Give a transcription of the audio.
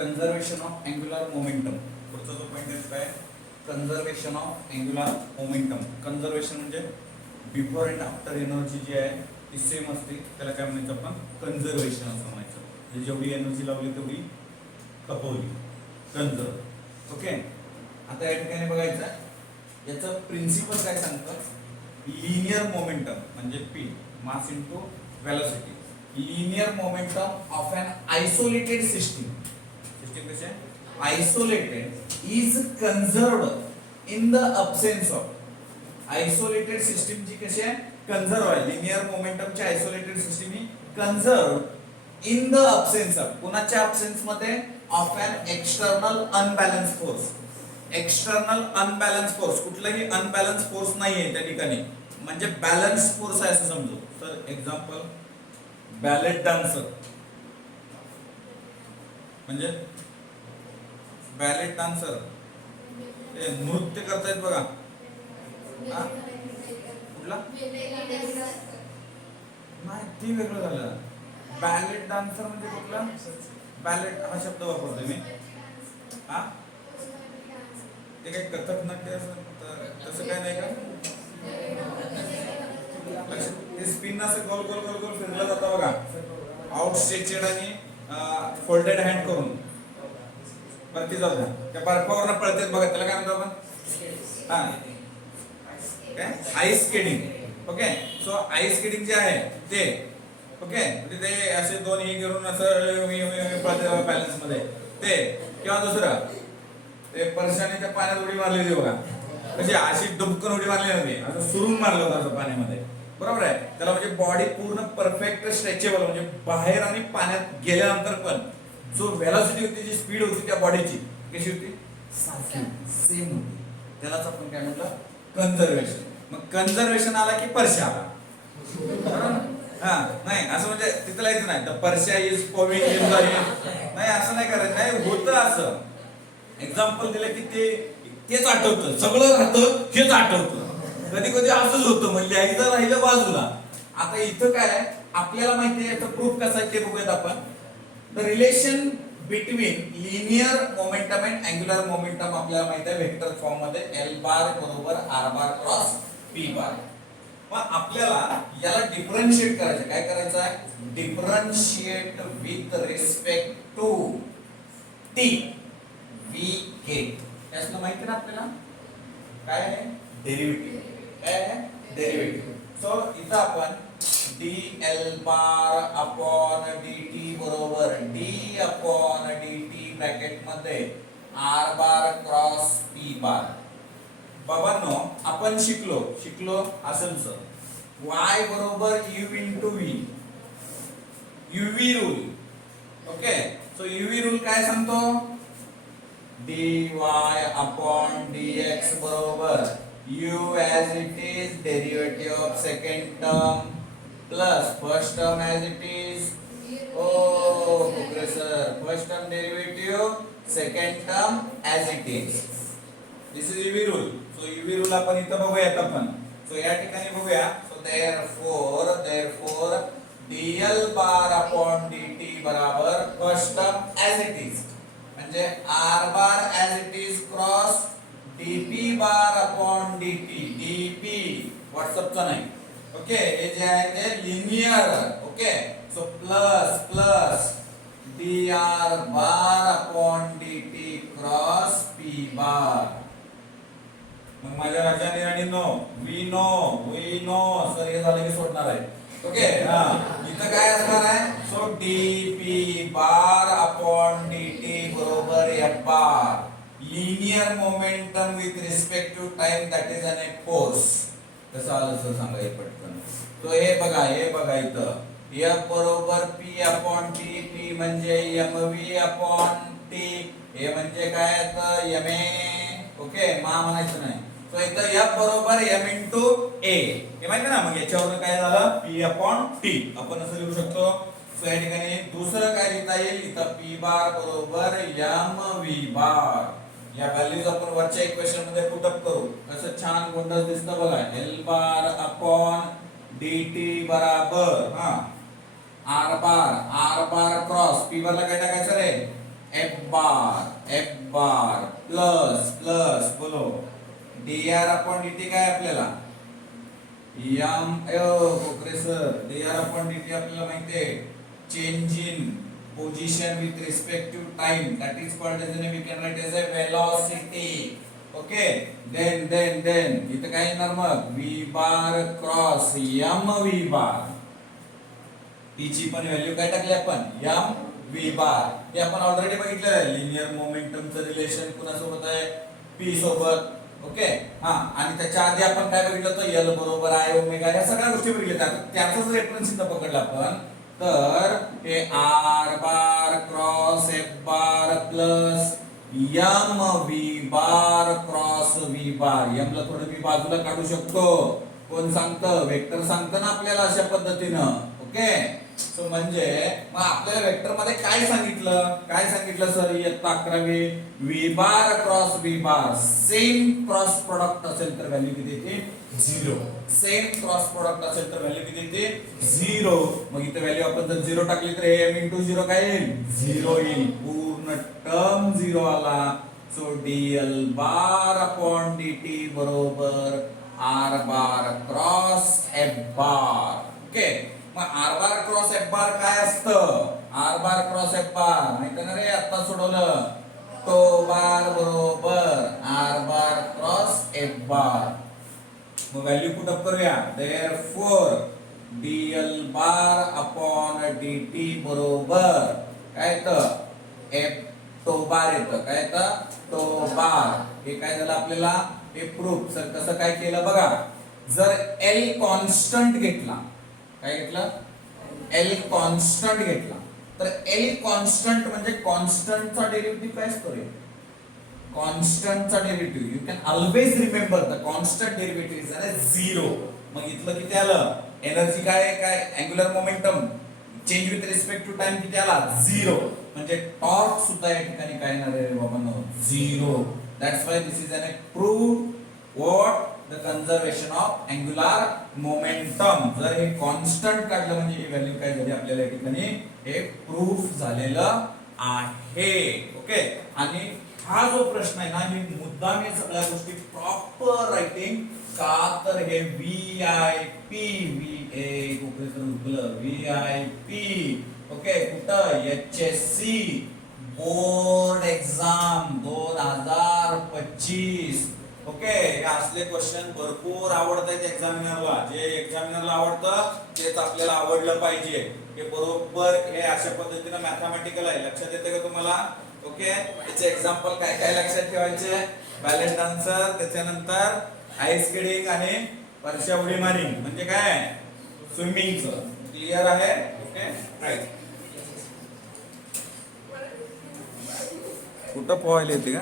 Conservation of angular momentum. पुढचा जो point आहे काय, conservation of angular momentum. Conservation म्हणजे बिफोर अँड आफ्टर एनर्जी जी आहे ती सेम असते, त्याला काय म्हणायचं आपण, कंजर्वेशन असं म्हणायचं. म्हणजे जेवढी एनर्जी लावली तेवढी खपवली, कंजर्व. ओके, आता या ठिकाणी बघायचं आहे याचं प्रिन्सिपल काय सांगतं. लिनियर मोमेंटम म्हणजे p, mass into velocity. Linear momentum of an isolated system. System कशी आहे, isolated, is conserved in the absence of. Isolated system जी कशी आहे, कंजर्व आहे. लिनियर मोमेंटमची आयसोलेटेड सिस्टीम ही conserve in the absence of. कुणाच्या अब्सेन्स मध्ये, of an external unbalance force. External unbalance force, कुठलाही अनबॅलन्स फोर्स नाहीये त्या ठिकाणी, म्हणजे बॅलन्स फोर्स आहे असं समजू. तर एक्झाम्पल, बॅलेट डान्सर म्हणजे बॅलेट डान्सर हे नृत्य करतायत बघा. कुठला नाही, ती वेगळं झालं. बॅलेट डान्सर म्हणजे कुठला, बॅलेट हा शब्द वापरतोय मी. हा ते काही कथक नाट्य तसं काय नाही का, ते स्पिन असं गोल गोल गोल गोल फिरलं जातं बघा, आउट स्ट्रेचेड आणि फोल्डेड हँड करून. वरती जाऊ द्या, त्या बर्फावरनं पळतात बघा, त्याला काय म्हणतो आपण, हा काय, ice skating. Okay, so ice skating जे आहे ते, ओके, म्हणजे ते असे दोन हे घेऊन असं पळतात बॅलन्स मध्ये ते. किंवा दुसरं ते परशाने त्या पाण्यात उडी मारलेली बघा, म्हणजे अशी डुबकन उडी मारली नव्हती, असं सुरून मारलं होतं असं पाण्यामध्ये. बरोबर आहे, त्याला म्हणजे बॉडी पूर्ण परफेक्ट स्ट्रेचेबल, म्हणजे बाहेर आणि पाण्यात गेल्यानंतर पण जो वेलोसिटी होती, जी स्पीड होती त्या बॉडीची कशी होती, सारखी सेम होती. त्यालाच आपण काय म्हटलं, कंजर्वेशन. मग कंजर्वेशन आला की परशा आला. हा नाही असं म्हणजे तिथं लिहायचं नाही, द परशा इज पॉविंग इन द नाही, असं नाही करायचं. नाही होतं असं, एक्झाम्पल दिलं की तेच आठवतं, सगळं राहतं हेच आठवतं. कधी कधी असंच होतं, म्हणजे लिहायचं राहिलं बाजूला. आता इथं काय आपल्याला माहिती आहे, याचं प्रूफ कसं आहे ते बघूयात आपण. The relation between linear momentum and angular momentum आपल्याला माहिती आहे वेक्टर फॉर्म मध्ये, एल बार बरोबर R bar cross P bar. मग आपल्याला याला डिफरन्शिएट करायचं. काय करायचं आहे, differentiate with respect to T we get. याचं माहिती ना आपल्याला काय आहे, डेरिव्हेटिव्ह. काय आहे, डेरिव्हेटिव्ह. सो इथं आपण dl बार अपॉन dt बरोबर d अपॉन dt ब्रॅकेट मध्ये r बार क्रॉस p बार. बाबांनो आपण शिकलो असंच y बरोबर u into v, uv rule. Okay, so uv rule काय सांगतो, dy अपॉन dx बरोबर u as it is derivative of second term plus first term as it is. Oh professor, first term derivative, second term as it is. This is UV rule. So UV rule आपण इथं बघूयात आपण. So या ठिकाणी बघूया. So therefore dl bar upon dt बराबर first term as it is, म्हणजे r bar as it is cross dp bar upon dt. dp व्हॉट्सअपचा नाही, ओके, हे जे आहे ते linear. Okay, so plus dr bar upon dt cross p bar. मग माझ्या राजाने आणि वी नो सर हे झालं की सोडणार आहे. ओके, हा इथं काय असणार आहे, so dp bar upon dt बरोबर f bar. Linear momentum with respect to time, that is an force. कसं आलं सर सांगा हे पटकन. तो हे बघा इथं f बरोबर p अपॉन t, p म्हणजे mv अपॉन t, हे म्हणजे काय येतं ma. ओके, मा म्हणायचं नाही. तो इथं f बरोबर m इंटू a, हे माहिती ना. मग याच्यावरून काय झालं, p अपॉन t आपण असं लिहू शकतो. सो या ठिकाणी दुसरं काय लिहिता येईल, इथं p बार बरोबर mv बार. या व्हॅल्यूज आपण वरच्या इक्वेशन मध्ये पुट अप करू. कसं छान गोंडस दिसतं बघा. l बार अपॉन dt बराबर r बार क्रॉस p बारला काय टाकायचं रे, एफ बार प्लस प्लस बोलो dr अपॉन dt काय आपल्याला एम कोकरे सर dr अपॉन dt आपल्याला माहिती आहे change in position with respect to time that is called as we can write as a velocity okay then इथं काय येणार मग v bar cross m v bar T ची पण व्हॅल्यू काय टाकली आपण m v बार हे आपण ऑलरेडी बघितलेलं आहे लिनियर मोमेंटमचं रिलेशन कुणासोबत आहे p सोबत ओके हा आणि त्याच्या आधी आपण काय बघितलं तर L बरोबर I ओमेगा या सगळ्या गोष्टी बघितल्या त्याचाच रेफरन्स इथं पकडला आपण तर हे r बार क्रॉस f बार plus m v bar cross v बार m ला थोडं मी बाजूला काढू शकतो कोण सांगतं वेक्टर सांगतं ना आपल्याला अशा पद्धतीनं ओके सो म्हणजे मग आपल्याला वेक्टर मध्ये काय सांगितलं सर इयत्ता 11वी v बार क्रॉस v बार सेम क्रॉस प्रोडक्ट असेल तर व्हॅल्यू किती येते 0 सेम क्रॉस प्रोडक्ट असेल तर व्हॅल्यू किती येते 0 मग इथे व्हॅल्यू आपण जर 0 टाकली तर m * 0 काय येईल 0 येईल पूर्ण टर्म 0 आला सो dl बार अपॉन dt बरोबर r बार क्रॉस f बार ओके मग r बार क्रॉस f बार काय असतं r बार क्रॉस f बार माहिती ना रे आता सोडवलं तो बार बरोबर r बार क्रॉस f बार मग व्हॅल्यू पुट अप करूया देयरफॉर dl बार अपॉन dt बरोबर काय येतं f तो बार येतं काय येतं तो बार हे काय झालं आपल्याला हे प्रूफ सर कसं काय केलं बघा जर L कॉन्स्टंट घेतला काय घेतलं L कॉन्स्टंट घेतला तर L कॉन्स्टंट म्हणजे कॉन्स्टंटचा डेरिव्हेटिव्ह काय असतो रे कॉन्स्टंटचा derivative you can always remember the constant derivative is 0 मग इथलं किती आलं एनर्जी काय angular momentum change with respect to time किती आला 0 म्हणजे टॉर्क सुद्धा या ठिकाणी काय येणार आहे बाबांनो 0 that's why this is an proved what the conservation of angular momentum जर हे कॉन्स्टंट काढलं म्हणजे ही व्हॅल्यू काय झाली आपल्याला या ठिकाणी हे प्रूफ झालेलं आहे ओके आणि हा जो प्रश्न आहे ना मी मुद्दाम या सगळ्या गोष्टी प्रॉपर रायटिंग का तर हे VIP VIP ओके कुठं HSC बोर्ड एग्जाम 2025 ओके हे असले क्वेश्चन भरपूर आवडतात एक्झामिनरला जे एक्झामिनरला आवडतं तेच आपल्याला आवडलं पाहिजे हे बरोबर हे अशा पद्धतीने मॅथमॅटिकल आहे लक्षात येते का तुम्हाला ओके याचे एक्झाम्पल काय लक्षात ठेवायचे बॅलन्स आन्सर त्याच्यानंतर आईस स्केटिंग आणि वर्षा उडी मारिंग म्हणजे काय स्विमिंगचं क्लिअर आहे ओके राईट कुठं पोहायला येते का